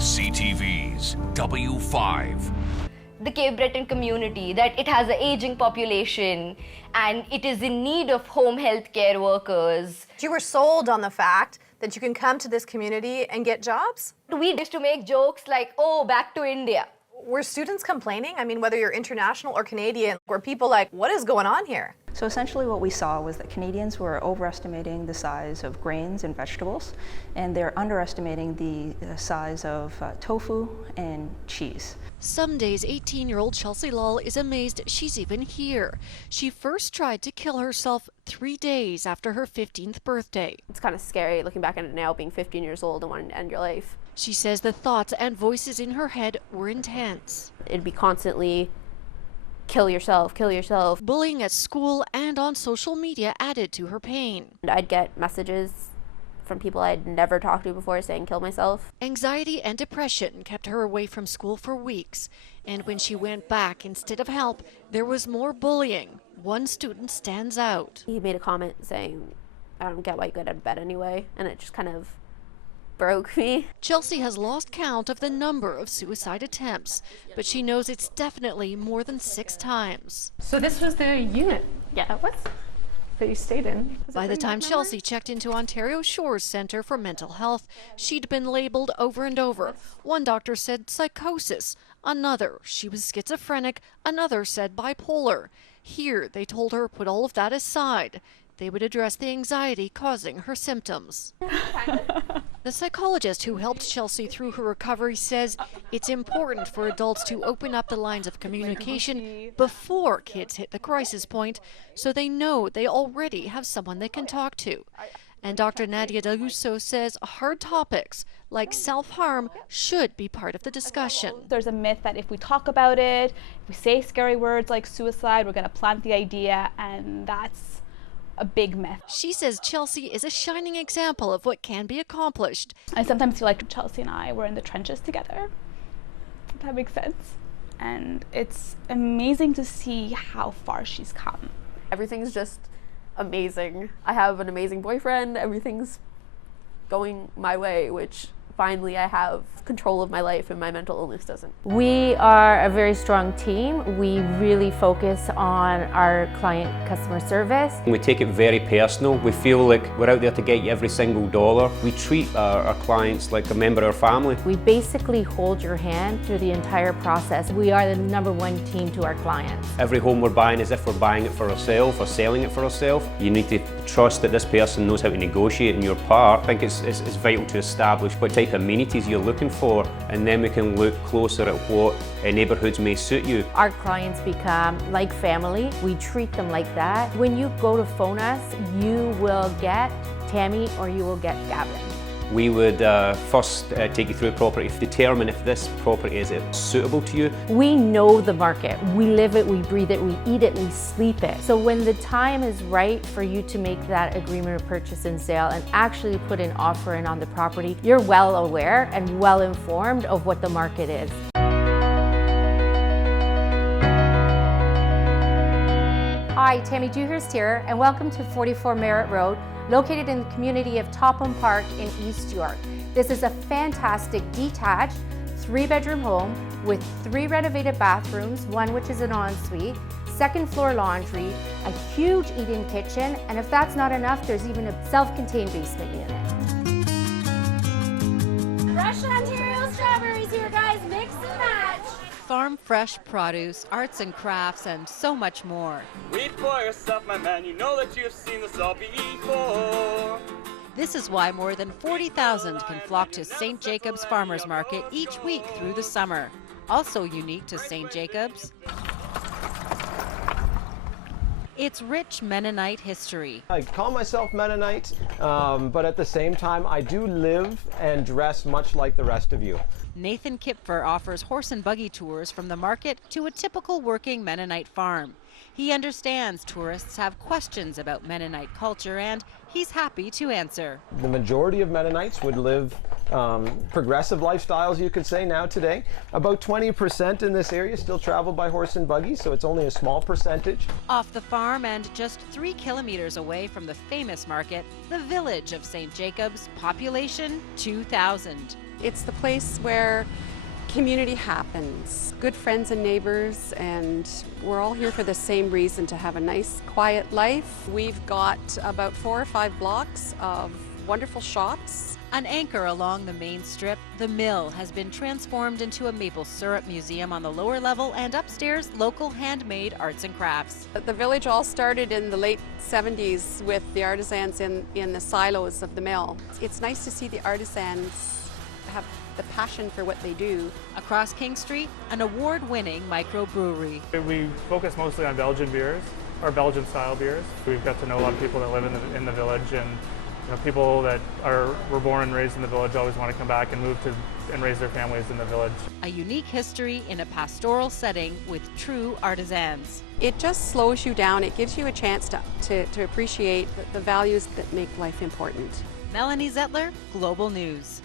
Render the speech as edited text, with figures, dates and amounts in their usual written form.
CTV's W5. The Cape Breton community, that it has an aging population and it is in need of home health care workers. You were sold on the fact that you can come to this community and get jobs? We used to make jokes like, oh, back to India. Were students complaining? I mean, whether you're international or Canadian, were people like, what is going on here? So essentially what we saw was that Canadians were overestimating the size of grains and vegetables, and they're underestimating the size of tofu and cheese. Some days 18-year-old Chelsea Lull is amazed she's even here. She first tried to kill herself 3 days after her 15th birthday. It's kind of scary looking back at it now, being 15 years old and wanting to end your life. She says the thoughts and voices in her head were intense. It'd be constantly, kill yourself, kill yourself. Bullying at school and on social media added to her pain. I'd get messages from people I'd never talked to before saying kill myself. Anxiety and depression kept her away from school for weeks. And when she went back, instead of help, there was more bullying. One student stands out. He made a comment saying, I don't get why you go to bed anyway. And it just kind of broke me. Chelsea has lost count of the number of suicide attempts, but she knows it's definitely more than 6 times. So this was the unit? Yeah. That was? That you stayed in? By the time Chelsea checked into Ontario Shores Centre for Mental Health, she'd been labelled over and over. One doctor said psychosis, another she was schizophrenic, another said bipolar. Here they told her put all of that aside. They would address the anxiety causing her symptoms. The psychologist who helped Chelsea through her recovery says it's important for adults to open up the lines of communication before kids hit the crisis point so they know they already have someone they can talk to. And Dr. Nadia Deluso says hard topics like self-harm should be part of the discussion. There's a myth that if we talk about it, if we say scary words like suicide, we're going to plant the idea, and that's a big myth. She says Chelsea is a shining example of what can be accomplished. I sometimes feel like Chelsea and I were in the trenches together, if that makes sense. And it's amazing to see how far she's come. Everything's just amazing. I have an amazing boyfriend. Everything's going my way, which finally I have control of my life and my mental illness doesn't. We are a very strong team. We really focus on our client customer service. We take it very personal. We feel like we're out there to get you every single dollar. We treat our clients like a member of our family. We basically hold your hand through the entire process. We are the #1 team to our clients. Every home we're buying is if we're buying it for ourselves or selling it for ourselves. You need to trust that this person knows how to negotiate in your part. I think it's vital to establish what type of amenities you're looking for, and then we can look closer at what neighbourhoods may suit you. Our clients become like family. We treat them like that. When you go to phone us, you will get Tammy or you will get Gavin. We would first take you through a property, determine if this property is suitable to you. We know the market. We live it, we breathe it, we eat it, we sleep it. So when the time is right for you to make that agreement of purchase and sale and actually put an offer in on the property, you're well aware and well informed of what the market is. Hi, Tammy Dewhurst here, and welcome to 44 Merritt Road, located in the community of Topham Park in East York. This is a fantastic detached 3-bedroom home with 3 renovated bathrooms, one which is an ensuite, 2nd floor laundry, a huge eat-in kitchen, and if that's not enough, there's even a self-contained basement unit. Fresh Ontario strawberries here, guys. Mix and match. Farm fresh produce, arts and crafts, and so much more. Wait for yourself, my man. You know that you've seen this all before. This is why more than 40,000 can flock to St. Jacobs Farmers Market each week through the summer. Also unique to St. Jacobs, its rich Mennonite history. I call myself Mennonite, but at the same time, I do live and dress much like the rest of you. Nathan Kipfer offers horse and buggy tours from the market to a typical working Mennonite farm. He understands tourists have questions about Mennonite culture, and he's happy to answer. The majority of Mennonites would live progressive lifestyles, you could say, now today. About 20% in this area still travel by horse and buggy, so it's only a small percentage. Off the farm and just 3 kilometers away from the famous market, the village of St. Jacobs, population 2,000. It's the place where community happens. Good friends and neighbors, and we're all here for the same reason, to have a nice, quiet life. We've got about 4 or 5 blocks of wonderful shops. An anchor along the main strip, the Mill has been transformed into a maple syrup museum on the lower level, and upstairs, local handmade arts and crafts. The village all started in the late 70s with the artisans in the silos of the mill. It's nice to see the artisans have the passion for what they do. Across King Street, an award-winning microbrewery. We focus mostly on Belgian beers, or Belgian style beers. We've got to know a lot of people that live in the village, and people that were born and raised in the village always want to come back and move to and raise their families in the village. A unique history in a pastoral setting with true artisans. It just slows you down. It gives you a chance to appreciate the values that make life important. Melanie Zettler, Global News.